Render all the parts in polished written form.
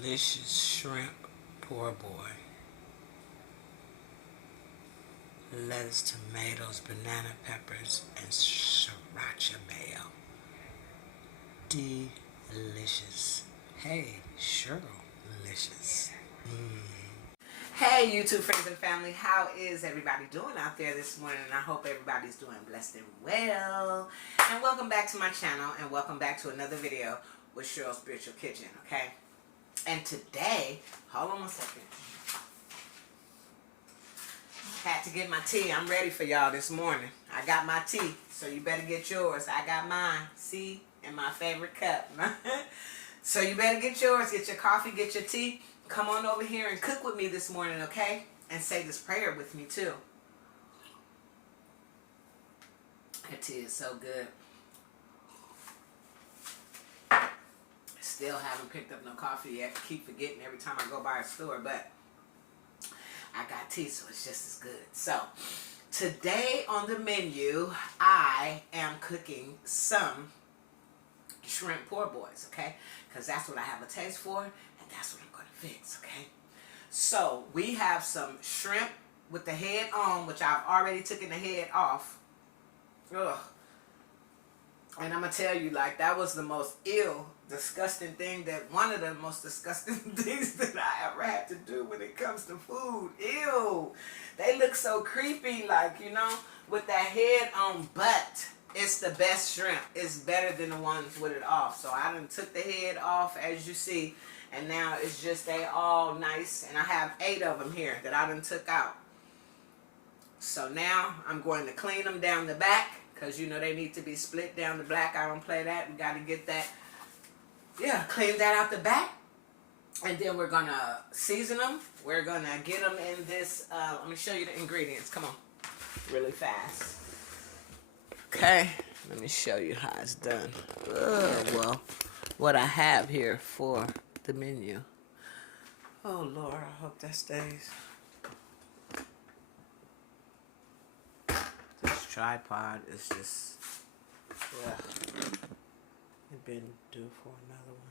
Cherylicious shrimp poor boy. Lettuce, tomatoes, banana peppers, and sriracha mayo. Delicious. Hey, Cherylicious. Hey, YouTube friends and family, how is everybody doing out there this morning? I hope everybody's doing blessed and well. And welcome back to my channel, and welcome back to another video with Cheryl's Spiritual Kitchen, okay? And today, hold on one second. Had to get my tea. I'm ready for y'all this morning. I got my tea, so you better get yours. I got mine, see, in my favorite cup. So you better get yours, get your coffee, get your tea. Come on over here and cook with me this morning, okay? And say this prayer with me, too. That tea is so good. Still haven't picked up no coffee yet. Keep forgetting every time I go by a store, but I got tea, so it's just as good. So, today on the menu, I am cooking some shrimp poor boys, okay? Because that's what I have a taste for, and that's what I'm going to fix, okay? So, we have some shrimp with the head on, which I've already taken the head off. Ugh. And I'm going to tell you, like, that was the most disgusting thing one of the most disgusting things that I ever had to do when it comes to food. Ew. They look so creepy, like, you know, with that head on, but it's the best shrimp. It's better than the ones with it off. So I done took the head off, as you see, and now it's just they all nice, and I have 8 of them here that I done took out. So now I'm going to clean them down the back, because, you know, they need to be split down the back. I don't play that. We got to get that, clean that out the back. And then we're going to season them. We're going to get them in this, let me show you the ingredients. Come on. Really fast. Okay. Let me show you how it's done. Well, what I have here for the menu. Oh, Lord, I hope that stays. This tripod is just, it's been due for another one.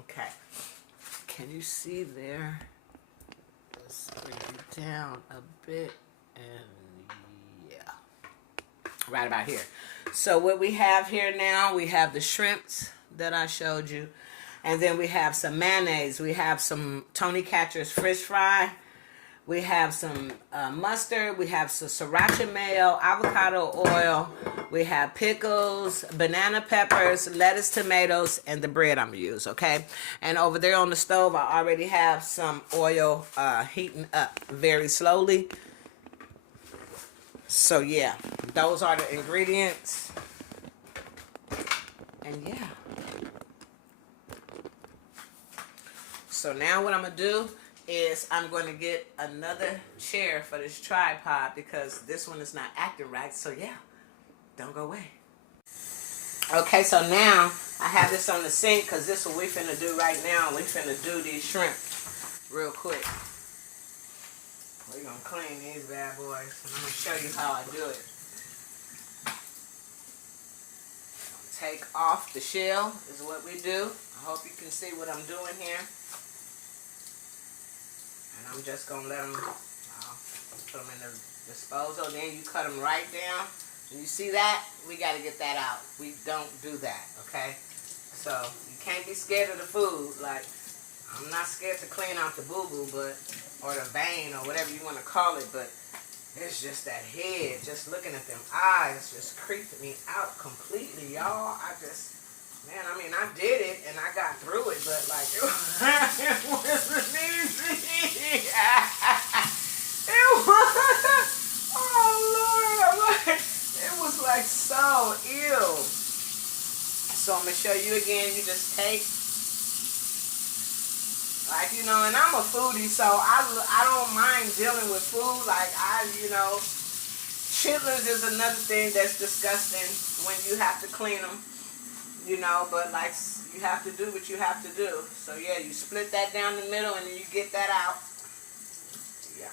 Okay. Can you see there? Let's bring it down a bit, and right about here. So what we have here now, we have the shrimps that I showed you. And then we have some mayonnaise. We have some Tony Catcher's fish fry. We have some mustard. We have some sriracha mayo, avocado oil. We have pickles, banana peppers, lettuce, tomatoes, and the bread I'm going to use, okay? And over there on the stove, I already have some oil heating up very slowly. So, yeah, those are the ingredients. And, yeah. So now what I'm going to do is I'm going to get another chair for this tripod because this one is not acting right. So yeah, don't go away. Okay, so now I have this on the sink because this is what we finna do right now. We finna do these shrimp real quick. We're going to clean these bad boys and I'm going to show you how I do it. Take off the shell is what we do. I hope you can see what I'm doing here. I'm just going to let them, put them in the disposal. Then you cut them right down. And you see that? We got to get that out. We don't do that, okay? So, you can't be scared of the food. Like, I'm not scared to clean out the boo-boo, or the vein, or whatever you want to call it, but it's just that head. Just looking at them eyes just creeped me out completely, y'all. Man, I mean, I did it, and I got through it, but, like, it wasn't easy. It was, oh, Lord, it was, like, so ill. So, I'm going to show you again. You just take, like, you know, and I'm a foodie, so I don't mind dealing with food. Like, chitlins is another thing that's disgusting when you have to clean them. You know, but like you have to do what you have to do. So yeah, you split that down the middle and then you get that out. Yeah.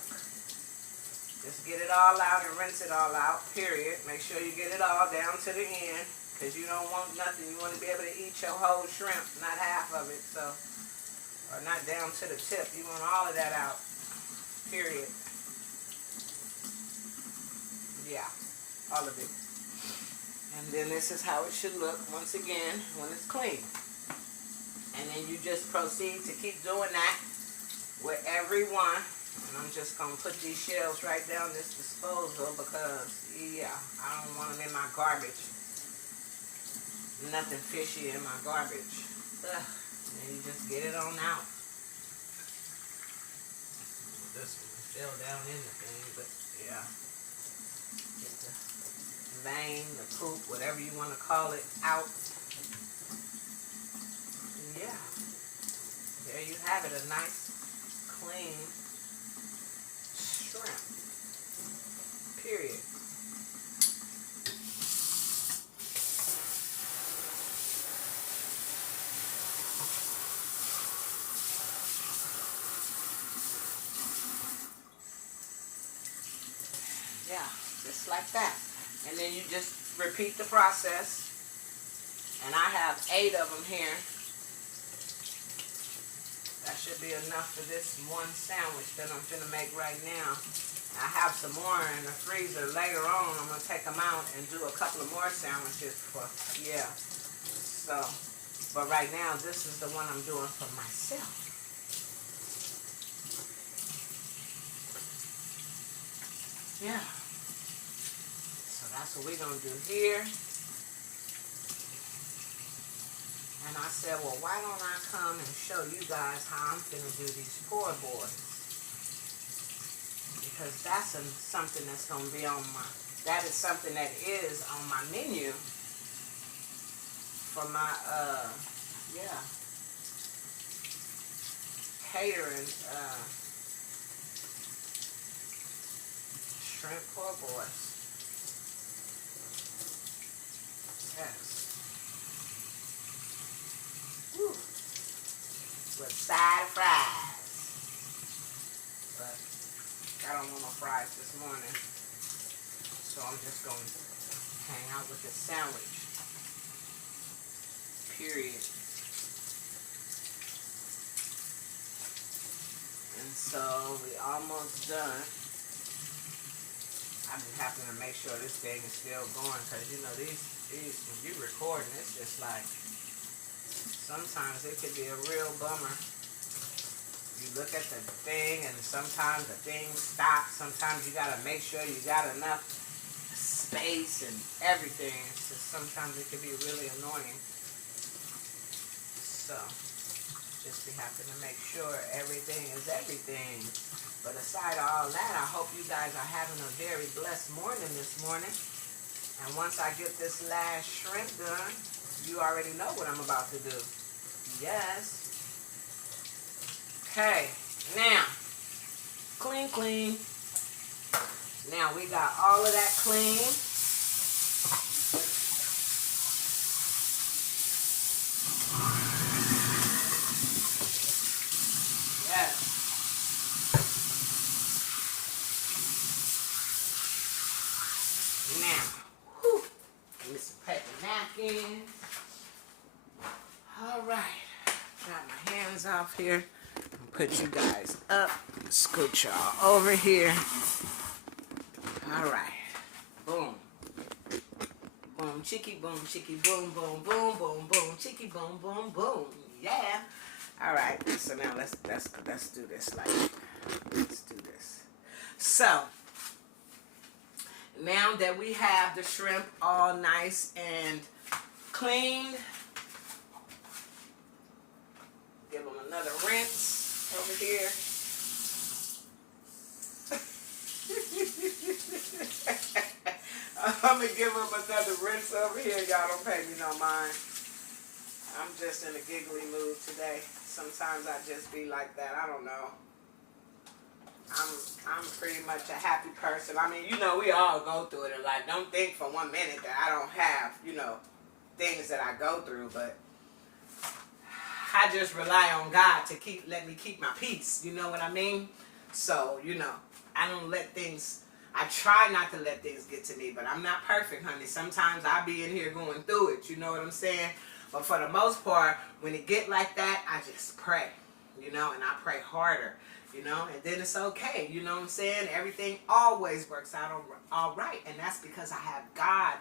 Just get it all out and rinse it all out, period. Make sure you get it all down to the end, because you don't want nothing. You want to be able to eat your whole shrimp, not half of it, so, or not down to the tip. You want all of that out, period. Yeah, all of it. And then this is how it should look, once again, when it's clean. And then you just proceed to keep doing that with every one. And I'm just going to put these shells right down this disposal because, yeah, I don't want them in my garbage. Nothing fishy in my garbage. Ugh. And then you just get it on out. This one fell down in the thing, but yeah. Get the vein, the poop, whatever you want to call it, out. Yeah. There you have it, a nice, clean shrimp. Period. Yeah, just like that. And then you just repeat the process. And I have 8 of them here. That should be enough for this one sandwich that I'm finna make right now. I have some more in the freezer later on. I'm gonna take them out and do a couple of more sandwiches for, yeah. So, but right now, this is the one I'm doing for myself. Yeah. So that's what we're gonna do here. And I said, well, why don't I come and show you guys how I'm finna do these poor boys? Because that's something that's gonna be on my, that is something that is on my menu for my, yeah, catering, shrimp poor boys. Yes. Woo. With side fries. But I don't want no fries this morning. So I'm just going to hang out with this sandwich. Period. And so we almost done. I've been having to make sure this thing is still going, because you know these when you recording, it's just like, sometimes it could be a real bummer. You look at the thing and sometimes the thing stops. Sometimes you gotta make sure you got enough space and everything. So sometimes it can be really annoying. So just be having to make sure everything is everything. But aside of all that, I hope you guys are having a very blessed morning this morning. And once I get this last shrimp done, you already know what I'm about to do. Yes. Okay, now, clean, clean. Now we got all of that clean. Yes. Now, whew, give me some paper napkins. All right, got my hands off here. Put you guys up, scoot y'all over here. All right, boom, boom, chicky, boom, boom, boom, boom, boom, boom, chicky, boom, boom, boom. Yeah. All right. So now let's do this. Let's do this. So now that we have the shrimp all nice and cleaned, give them another rinse over here. I'm gonna give them another rinse over here. Y'all don't pay me no mind. I'm just in a giggly mood today. Sometimes I just be like that. I don't know. I'm pretty much a happy person. I mean, you know, we all go through it in life. Don't think for 1 minute that I don't have, you know, things that I go through, but I just rely on God to let me keep my peace. You know what I mean? So, you know, I don't let things, I try not to let things get to me, but I'm not perfect, honey. Sometimes I be in here going through it, you know what I'm saying? But for the most part, when it get like that, I just pray, you know, and I pray harder, you know, and then it's okay, you know what I'm saying? Everything always works out all right, and that's because I have God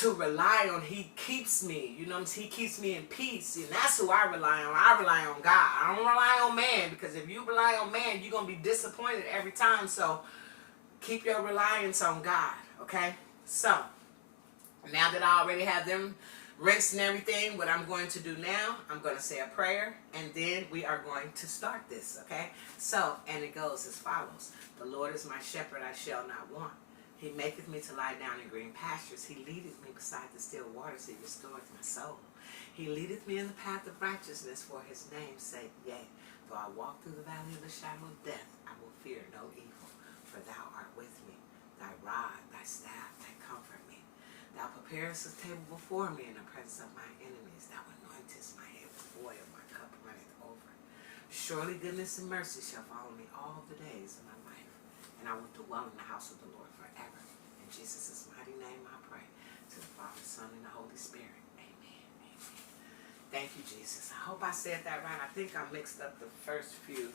to rely on. He keeps me, you know, he keeps me in peace, and that's who I rely on. I rely on God. I don't rely on man, because if you rely on man, you're going to be disappointed every time. So keep your reliance on God, okay? So now that I already have them rinsed and everything, what I'm going to do now, I'm going to say a prayer, and then we are going to start this, okay? So, and it goes as follows. The Lord is my shepherd, I shall not want. He maketh me to lie down in green pastures. He leadeth me beside the still waters. He restoreth my soul. He leadeth me in the path of righteousness for his name's sake. Yea, though I walk through the valley of the shadow of death, I will fear no evil, for thou art with me. Thy rod, thy staff, they comfort me. Thou preparest a table before me in the presence of my enemies. Thou anointest my head with oil, my cup runneth over. Surely goodness and mercy shall follow me all the days of my life, and I will dwell in the house of the Lord forever. In Jesus' mighty name I pray. To the Father, Son, and the Holy Spirit. Amen. Amen. Thank you, Jesus. I hope I said that right. I think I mixed up the first few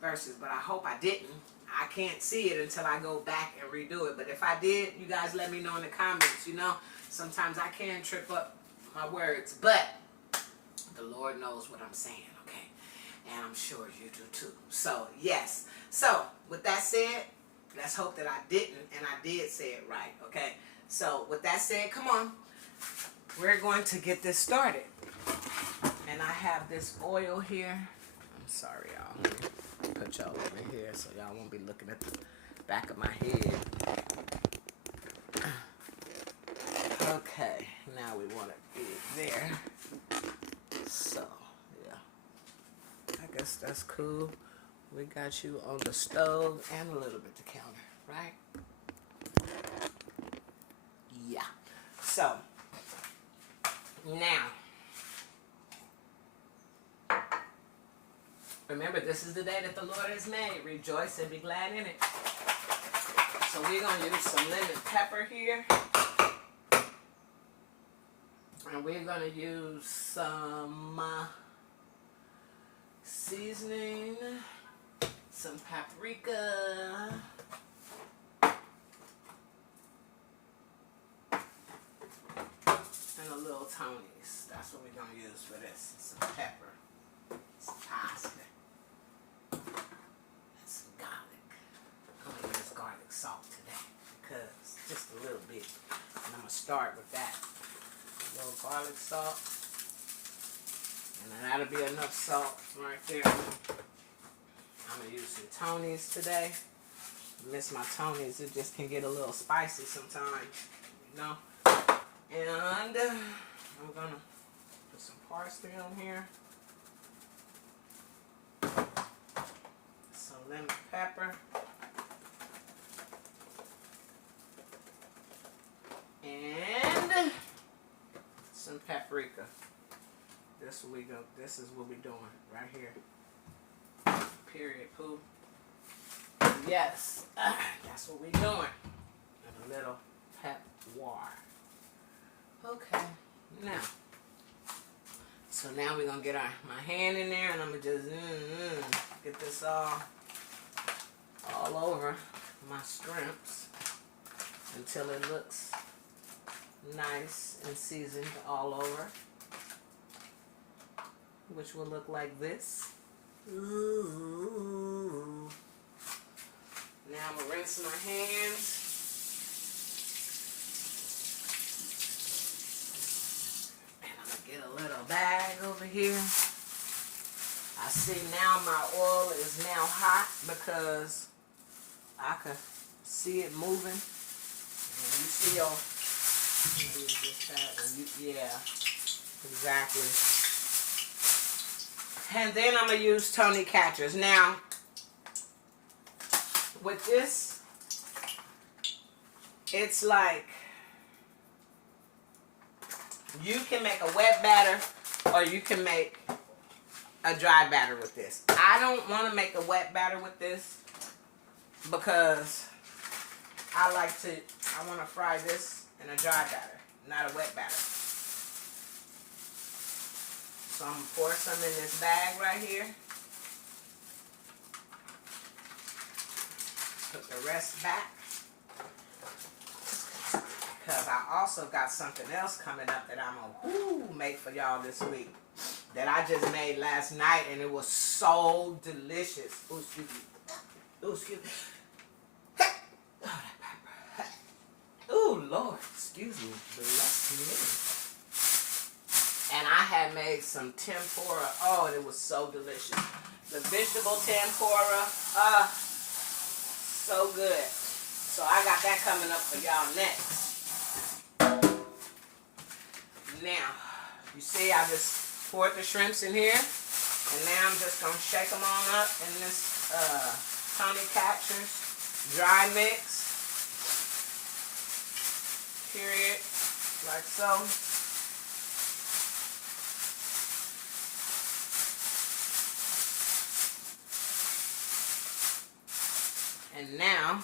verses, but I hope I didn't. I can't see it until I go back and redo it. But if I did, you guys let me know in the comments, you know. Sometimes I can trip up my words, but the Lord knows what I'm saying, okay? And I'm sure you do too. So, yes. So, with that said, let's hope that I didn't and I did say it right, okay? So, with that said, come on. We're going to get this started. And I have this oil here. I'm sorry, y'all. Put y'all over here so y'all won't be looking at the back of my head. Okay, now we want to be there. So, yeah. I guess that's cool. We got you on the stove and a little bit the counter, right? Yeah. So, now, remember, this is the day that the Lord has made. Rejoice and be glad in it. So we're going to use some lemon pepper here. And we're going to use some seasoning, some paprika, and a little Tony's. That's what we're going to use for this. Some pepper, some parsley, and some garlic. I'm going to use garlic salt today because just a little bit. And I'm going to start with that. A little garlic salt. And then that'll be enough salt right there. I'm going to use some Tony's today. Miss my Tony's. It just can get a little spicy sometimes, you know. And I'm going to put some parsley on here. Some lemon pepper. And some paprika. This is what we're doing right here. Period, poo. Yes, that's what we're doing. And a little pepper. Okay, now. So now we're gonna get my hand in there, and I'm gonna just get this all over my shrimps until it looks nice and seasoned all over, which will look like this. Ooh. Now I'm gonna rinse my hands. And I'm gonna get a little bag over here. I see now my oil is now hot because I can see it moving. And you see your, yeah, exactly. And then I'm going to use Tony Catchers. Now, with this, it's like you can make a wet batter or you can make a dry batter with this. I don't want to make a wet batter with this because I want to fry this in a dry batter, not a wet batter. So I'm going to pour some in this bag right here. Put the rest back. Because I also got something else coming up that I'm going to make for y'all this week. That I just made last night, and it was so delicious. Ooh, excuse me. Ooh, excuse me. Oh, that pepper. Ooh, Lord, excuse me. Bless me. And I had made some tempura. Oh, and it was so delicious. The vegetable tempura. So good. So I got that coming up for y'all next. Now, you see I just poured the shrimps in here. And now I'm just going to shake them on up in this Tony Catcher's dry mix. Period. Like so. And now,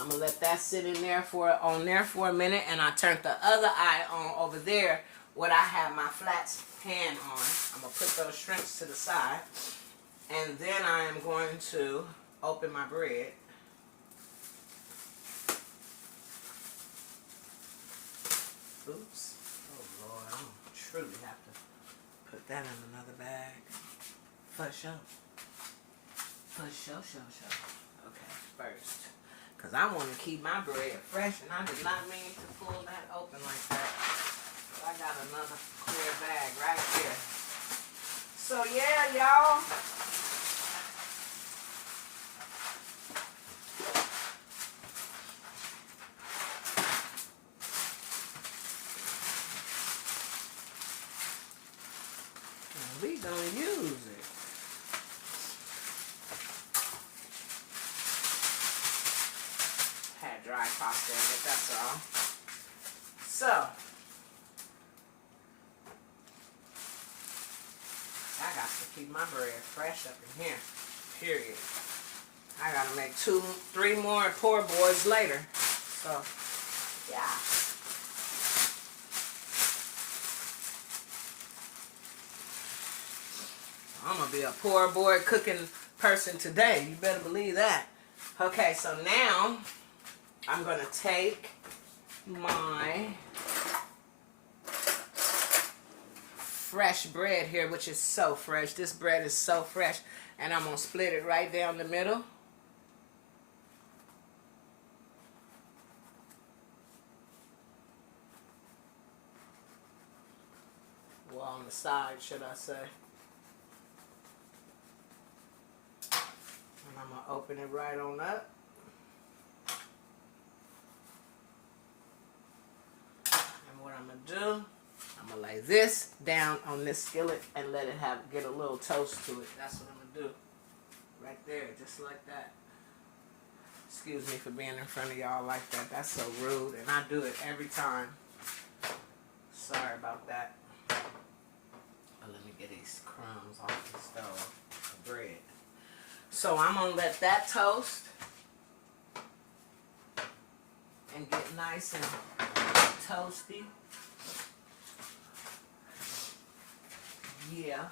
I'm going to let that sit in there for a minute. And I turned the other eye on over there. What I have my flat pan on. I'm going to put those shrimps to the side. And then I am going to open my bread. Oops. Oh, Lord. I'm going to truly have to put that in another bag. For sure. For sure. Okay, first. Because I want to keep my bread fresh, and I did not mean to pull that open like that. But I got another clear bag right here. So, yeah, y'all. We gonna use it. Had dry pasta in it, that's all. So, I got to keep my bread fresh up in here. Period. I gotta make 3 more poor boys later. So, yeah. I'm gonna be a poor boy cooking person today. You better believe that. Okay, so now I'm gonna take my fresh bread here, which is so fresh. This bread is so fresh. And I'm gonna split it right down the middle. Well, on the side, should I say. And I'm gonna open it right on up. And what I'm gonna do, I'm gonna lay this down on this skillet and let it get a little toast to it. That's what I'm gonna do. Right there, just like that. Excuse me for being in front of y'all like that. That's so rude. And I do it every time. Sorry about that. But let me get these crumbs off the stove. The bread. So I'm going to let that toast. And get nice and toasty. Yeah.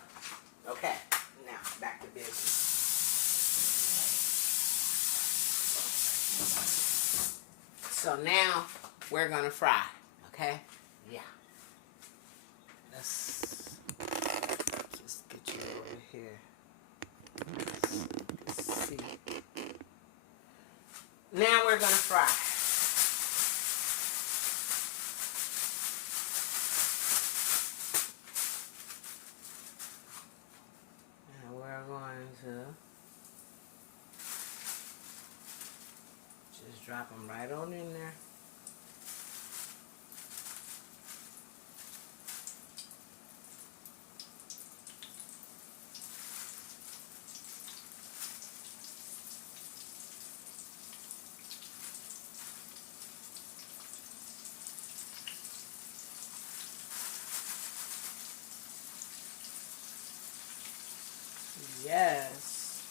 Okay. Now, back to business. So now we're gonna fry, okay? Yeah. Let's just get you over here. Let's see. Now we're gonna fry. And we're going to just drop them right on in there. Yes.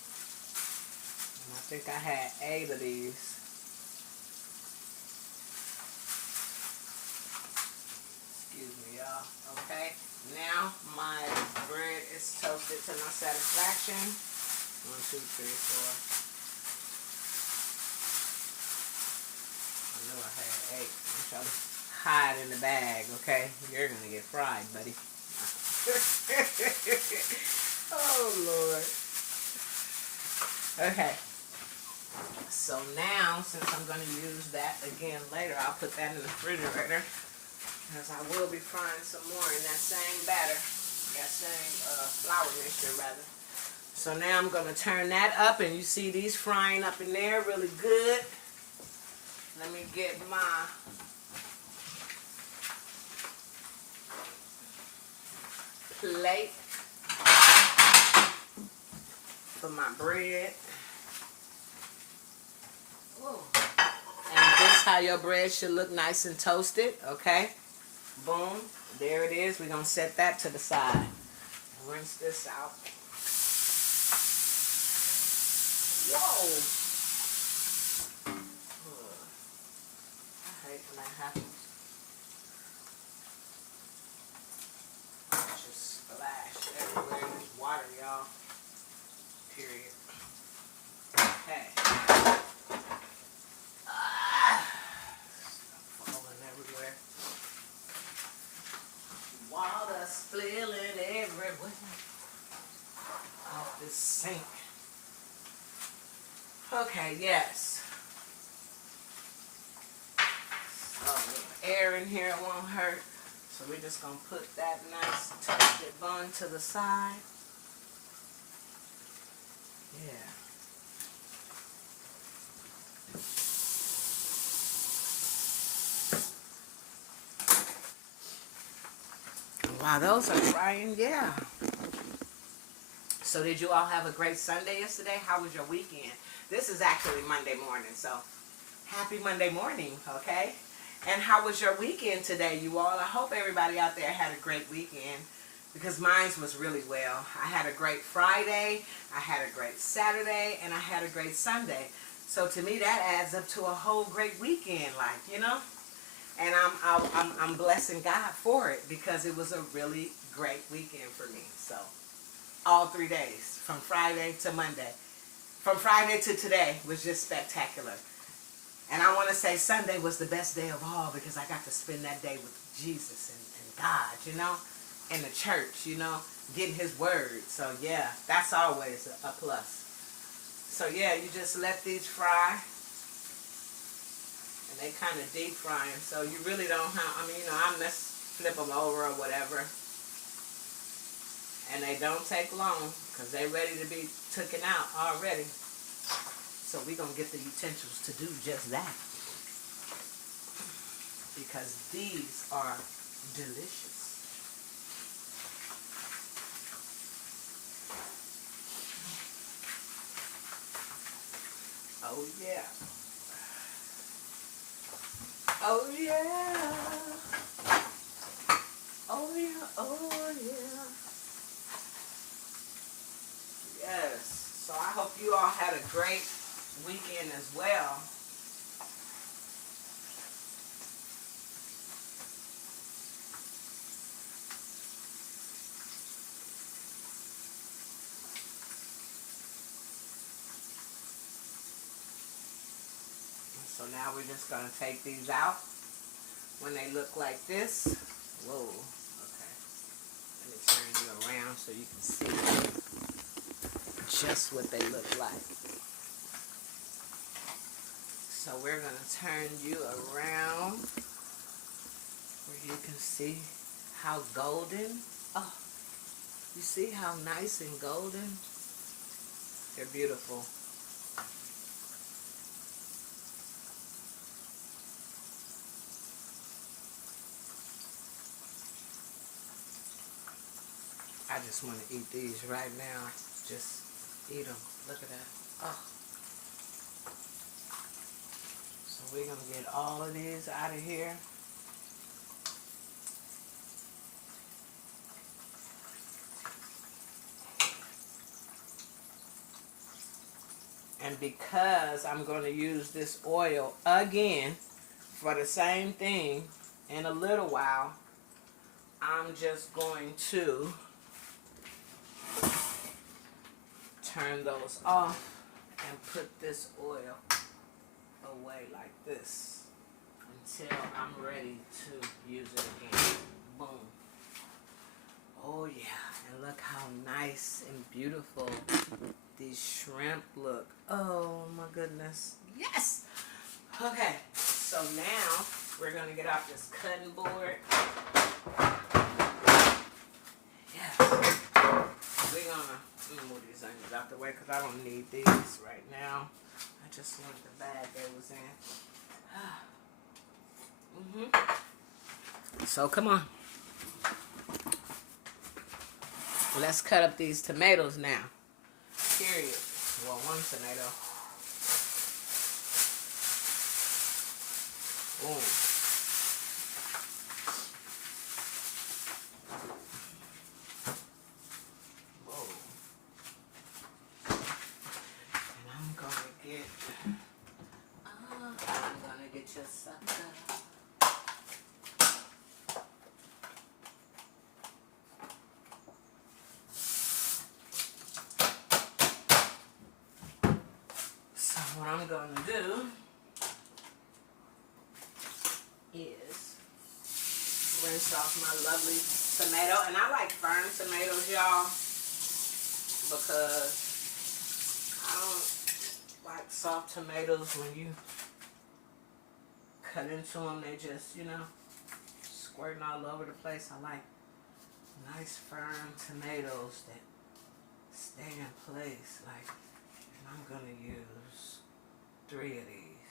And I think I had 8 of these. Excuse me, y'all. Okay. Now my bread is toasted to my satisfaction. 1, 2, 3, 4. I knew I had 8. I'm trying to hide in the bag, okay? You're gonna get fried, buddy. Oh Lord. Okay. So now, since I'm gonna use that again later, I'll put that in the refrigerator. Because I will be frying some more in that same batter. That same flour mixture, rather. So now I'm going to turn that up, and you see these frying up in there really good. Let me get my plate for my bread. Ooh. And this how your bread should look, nice and toasted, okay? Boom. There it is. We're going to set that to the side. Rinse this out. Whoa. I hate when that happens. Just splash everywhere in this water, y'all. Period. Okay. Falling everywhere. Water spilling everywhere. Off this sink. Okay, yes. So, air in here won't hurt. So we're just going to put that nice toasted bun to the side. Yeah. While those are frying, yeah. So did you all have a great Sunday yesterday? How was your weekend? This is actually Monday morning, so happy Monday morning, okay? And how was your weekend today, you all? I hope everybody out there had a great weekend, because mine was really well. I had a great Friday, I had a great Saturday, and I had a great Sunday. So to me, that adds up to a whole great weekend, like, you know? And I'm blessing God for it, because it was a really great weekend for me. So all 3 days, from Friday to Monday. From Friday to today was just spectacular. And I want to say Sunday was the best day of all, because I got to spend that day with Jesus and God, you know, in the church, you know, getting his word. So yeah, that's always a plus. So yeah, you just let these fry. And they kind of deep frying, so you really don't have, I mean, you know, I flip them over or whatever. And they don't take long, because they're ready to be taken out already. So we're going to get the utensils to do just that. Because these are delicious. Oh yeah. Oh yeah. Oh yeah. Oh yeah. Yes. So I hope you all had a great weekend as well. So now we're just going to take these out when they look like this. Whoa. Okay. Let me turn you around so you can see just what they look like. So we're going to turn you around where you can see how golden. Oh, you see how nice and golden? They're beautiful. I just want to eat these right now. Just eat them. Look at that. Oh. So we're going to get all of these out of here. And because I'm going to use this oil again for the same thing in a little while, I'm just going to turn those off and put this oil away like this until I'm ready to use it again. Boom. Oh yeah, and look how nice and beautiful these shrimp look. Oh my goodness. Yes! Okay, so now we're gonna get off this cutting board. Yes. We're gonna move these onions out the way because I don't need these right now. I just want the bag they was in. So come on. Let's cut up these tomatoes now. Period. Well, one tomato. Boom. Whoa. And I'm gonna get your sucker. What I'm going to do is rinse off my lovely tomato. And I like firm tomatoes, y'all, because I don't like soft tomatoes. When you cut into them, they just, squirting all over the place. I like nice firm tomatoes that stay in place. Like, and I'm going to use 3 of these.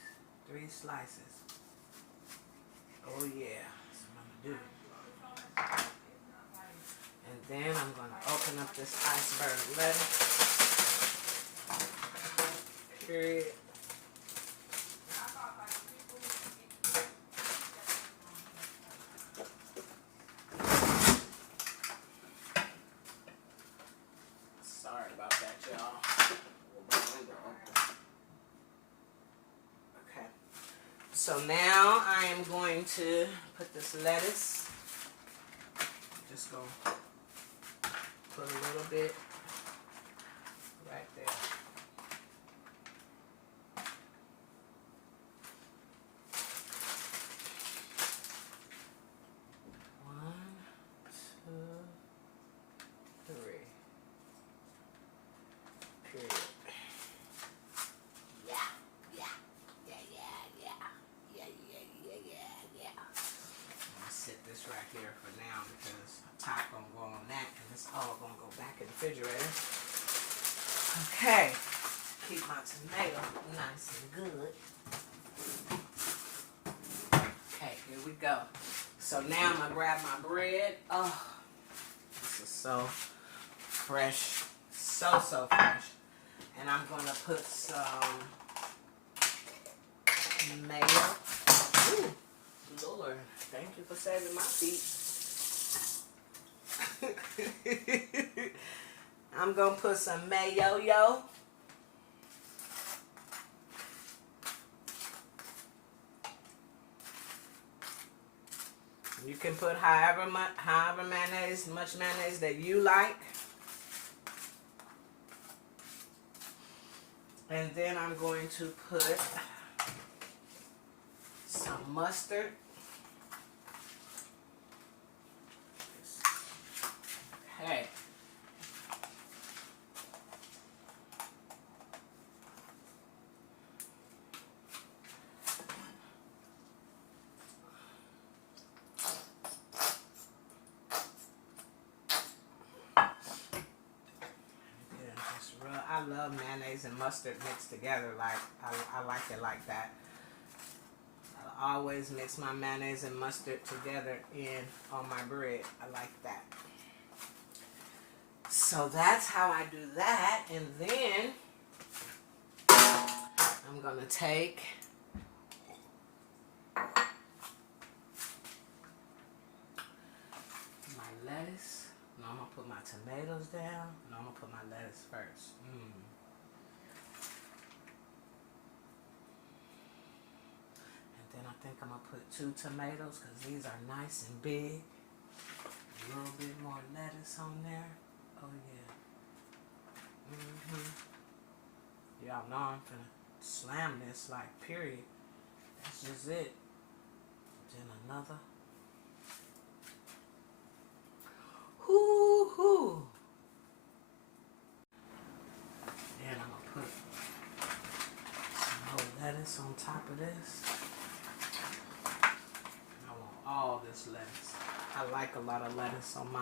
3 slices. Oh yeah, that's what I'm gonna do. And then I'm gonna open up this iceberg lettuce. Period. Sorry about that, y'all. So now I am going to put this lettuce, just gonna put a little bit right there. One, two, three. Period. Right here for now because top gonna go on that and it's all gonna go back in the refrigerator. Okay, keep my tomato nice and good. Okay, here we go. So now I'm gonna grab my bread. Oh, this is so fresh, so fresh. And I'm gonna put some mayo. Ooh, Lord. Thank you for saving my feet. I'm going to put some mayo. You can put however much mayonnaise that you like. And then I'm going to put some mustard. Okay. I love mayonnaise and mustard mixed together. Like I like it like that. I always mix my mayonnaise and mustard together on my bread. I like that. So that's how I do that. And then I'm going to take my lettuce. No, I'm going to put my tomatoes down. No, I'm going to put my lettuce first. think I'm going to put 2 tomatoes because these are nice and big. A little bit more lettuce on there. Oh, yeah. Y'all know I'm finna slam this like period. That's just it. Then another. Hoo-hoo. Then I'm gonna put some more lettuce on top of this. I want all this lettuce. I like a lot of lettuce on my.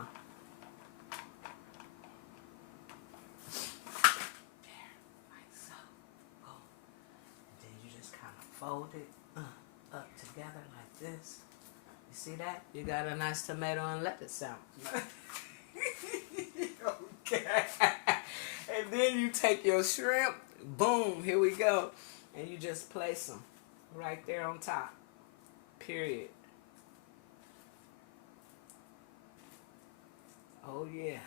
There, like so. Boom. And then you just kind of fold it up together like this. You see that? You got a nice tomato and lettuce sandwich. Okay. And then you take your shrimp, boom, here we go. And you just place them right there on top. Period. Oh yeah.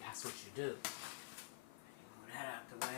That's what you do. Move that out the way.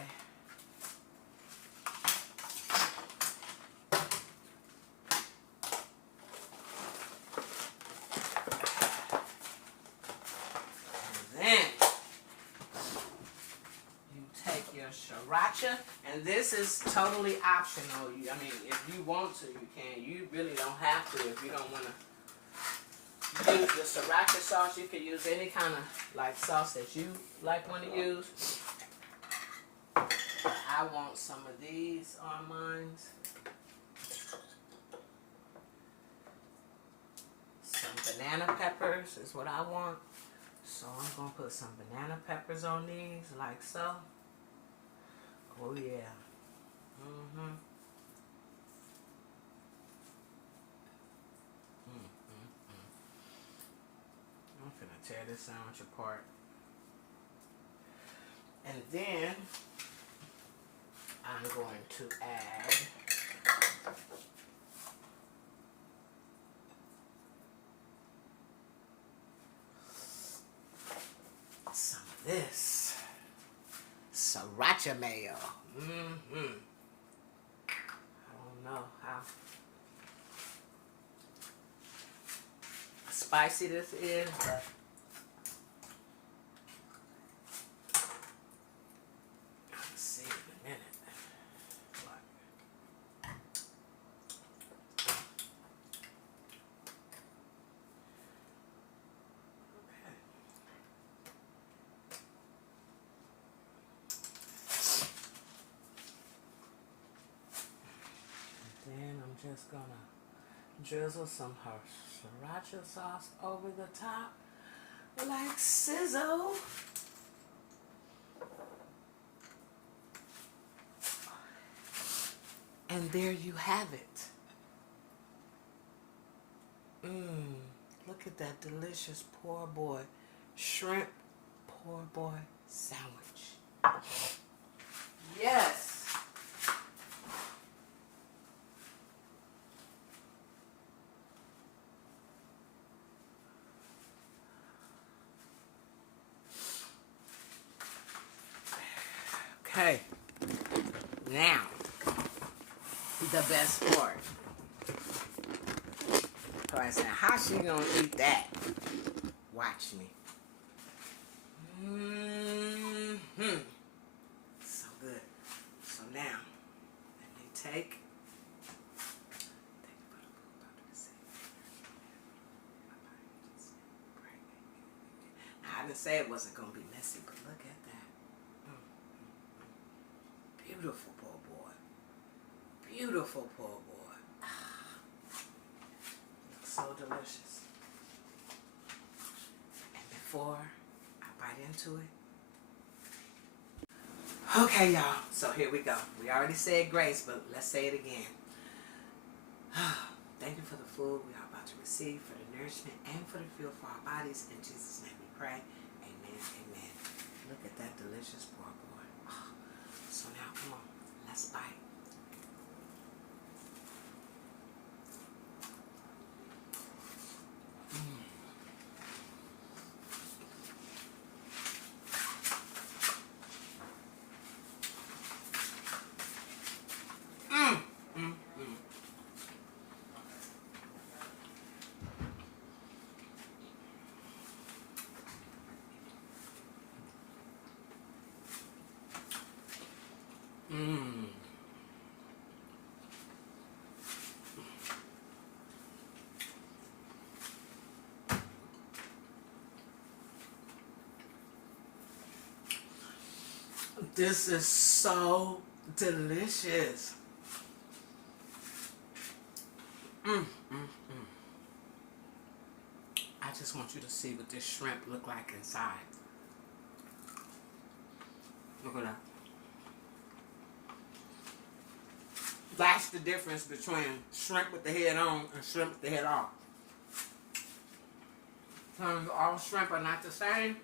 Sriracha, and this is totally optional. I mean, if you want to, you can. You really don't have to if you don't want to use the sriracha sauce. You can use any kind of like sauce that you like want to use. I want some of these on mine. Some banana peppers is what I want. So I'm going to put some banana peppers on these like so. Oh yeah. I'm finna tear this sandwich apart. And then I'm going to add some of this sriracha mayo. I don't know how spicy this is, but I'll see in a minute. Just gonna drizzle some sriracha sauce over the top like sizzle. And there you have it. Look at that delicious poor boy shrimp poor boy sandwich. Yes. Okay, now, the best part. So I said, how she gonna eat that? Watch me. So good. So now, let me take. Now, I didn't say it wasn't gonna be messy, but look at that. Beautiful poor boy. Beautiful poor boy. Looks so delicious. And before I bite into it. Okay, y'all. So here we go. We already said grace, but let's say it again. Thank you for the food we are about to receive, for the nourishment, and for the fuel for our bodies. In Jesus' name we pray. Amen. Amen. Look at that delicious poor boy. So now, come on. Let's bite. This is so delicious. I just want you to see what this shrimp look like inside. Look at that. That's the difference between shrimp with the head on and shrimp with the head off. All shrimp are not the same.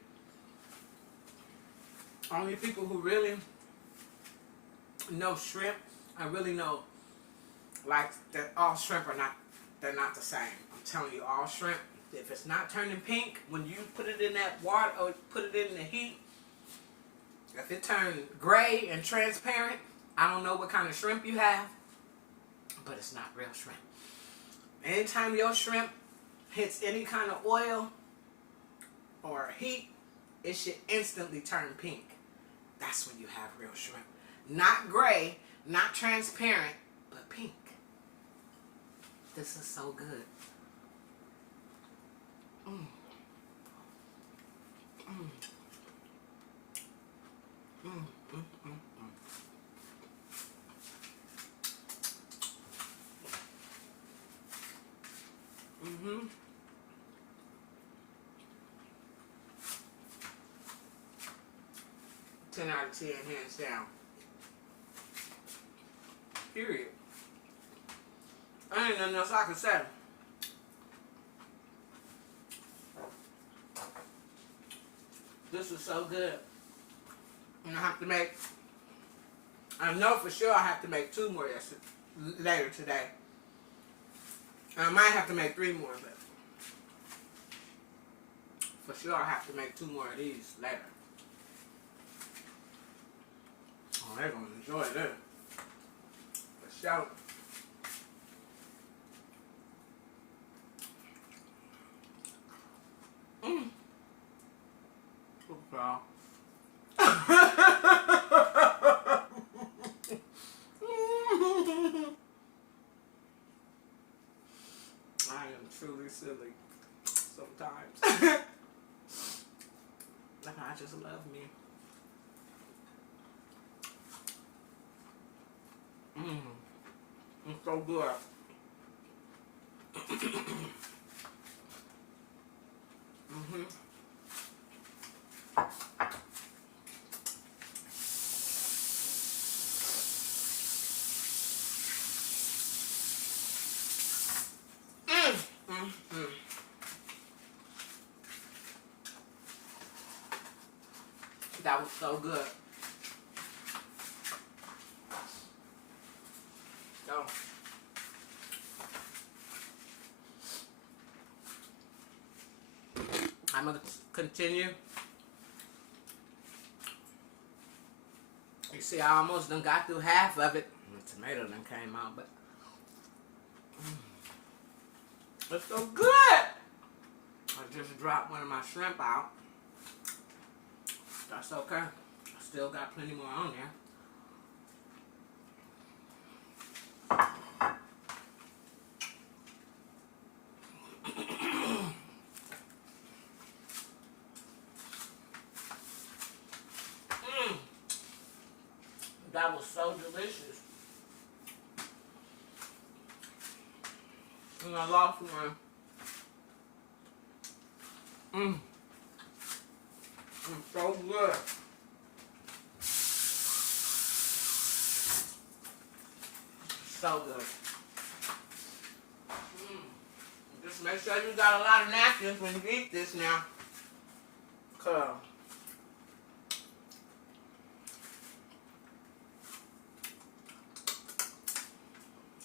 Only people who really know shrimp and really know like that all shrimp are not, they're not the same. I'm telling you, all shrimp, if it's not turning pink when you put it in that water or put it in the heat, if it turns gray and transparent, I don't know what kind of shrimp you have, but it's not real shrimp. Anytime your shrimp hits any kind of oil or heat, it should instantly turn pink. That's when you have real shrimp. Not gray, not transparent, but pink. This is so good. Mm-hmm. 10 out of 10, hands down. Period. I ain't nothing else I can say. This is so good. And I have to make, I know for sure I have to make 2 more later today. I might have to make 3 more, but for sure I have to make 2 more of these later. Oh, they're going to enjoy this. For sure. Good girl. I am truly silly sometimes. And I just love me. It's so good. That was so good. So, I'm going to continue. You see, I almost done got through half of it. The tomato done came out, but it's so good. I just dropped one of my shrimp out. That's okay. I still got plenty more on there. That was so delicious. And I lost one. It's so good. So good. Just make sure you got a lot of napkins when you eat this now. Cause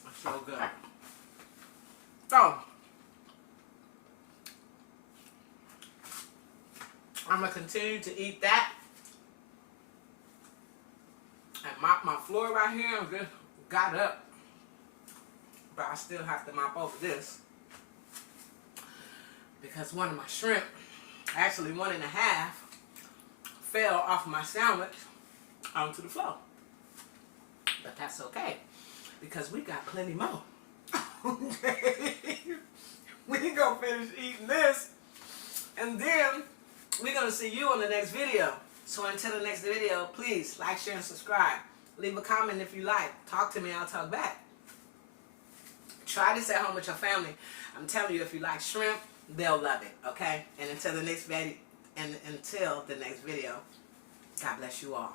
it's so good. So I'm gonna continue to eat that and mop my floor right here. I'm just got up, but I still have to mop over this because one of my shrimp, actually 1 1/2, fell off my sandwich onto the floor. But that's okay because we got plenty more. We gonna finish eating this and then we're gonna see you on the next video. So until the next video, please like, share, and subscribe. Leave a comment if you like. Talk to me, I'll talk back. Try this at home with your family. I'm telling you, if you like shrimp, they'll love it, okay? And until the next video, God bless you all.